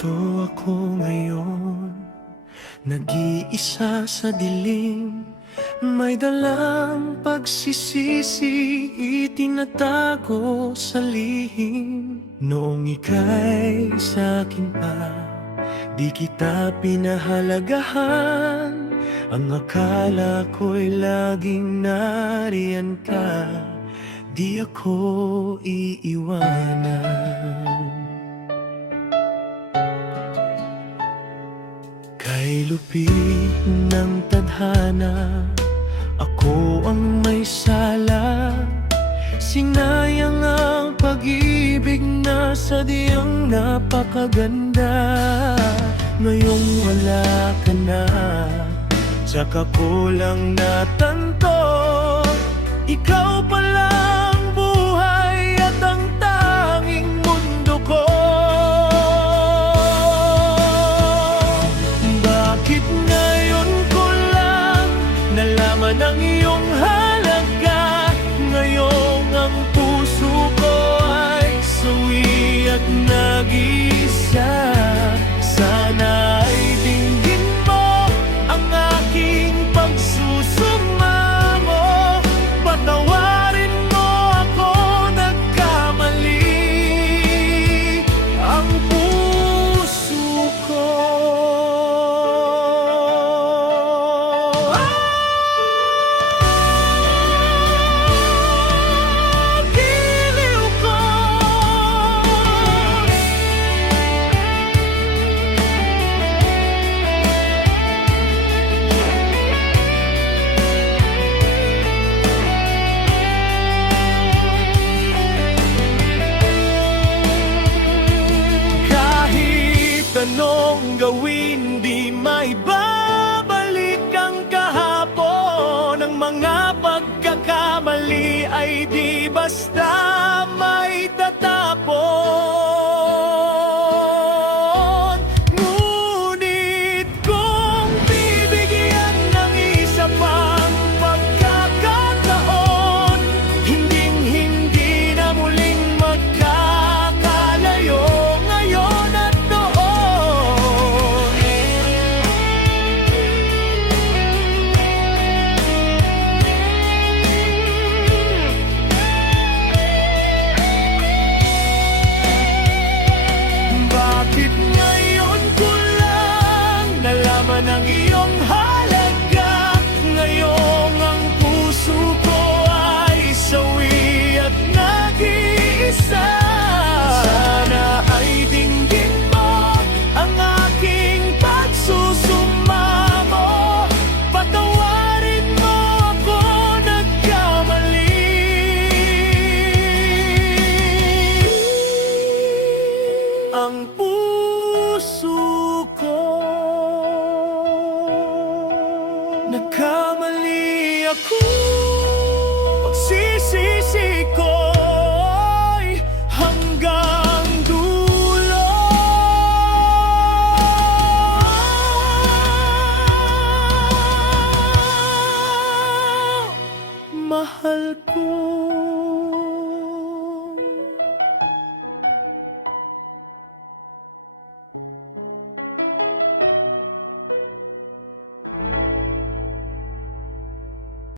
Narito ako ngayon, nag-iisa sa dilim. May dalang pagsisisi, itinatago sa lihim. Noong ika'y sa'kin pa, di kita pinahalagahan. Ang akala ko'y laging nariyan ka, di ako iiwanan. Kay lupit ng tadhana, ako ang may sala. Sinayang ang pag-ibig na sadyang napakaganda. Ngayong wala ka na, tsaka ko lang natanto, ikaw palang buhay at ang tanging mundo ko. Bakit ngayon ko lang nalaman ang iyong halaga? Ngayong ang puso ko ay sawi at nag-iisa. Sana ay dinggin mo ang aking pagsusumamo. Patawarin mo ako, nagkamali ang puso ko. Giliw ko, kahit anong gawin, di maibabalik ang kahapon. Ang mga pagkakamali ay di basta may tatapon. Ngunit kung bibigyan ng isa pang pagkakataon, hinding-hindi na muling magkakalayo ngayon at noon. Bakit ngayon ko lang nalaman ang iyong halaga? Ngayong ang puso ko ay sawi at nag-iisa. Sana ay dinggin mo ang aking pagsusumamo. Patawarin mo ako, nagkamali. Ang puso ko, nagkamali ako. Pagsisisi ko'y hanggang dulo. Mahal ko.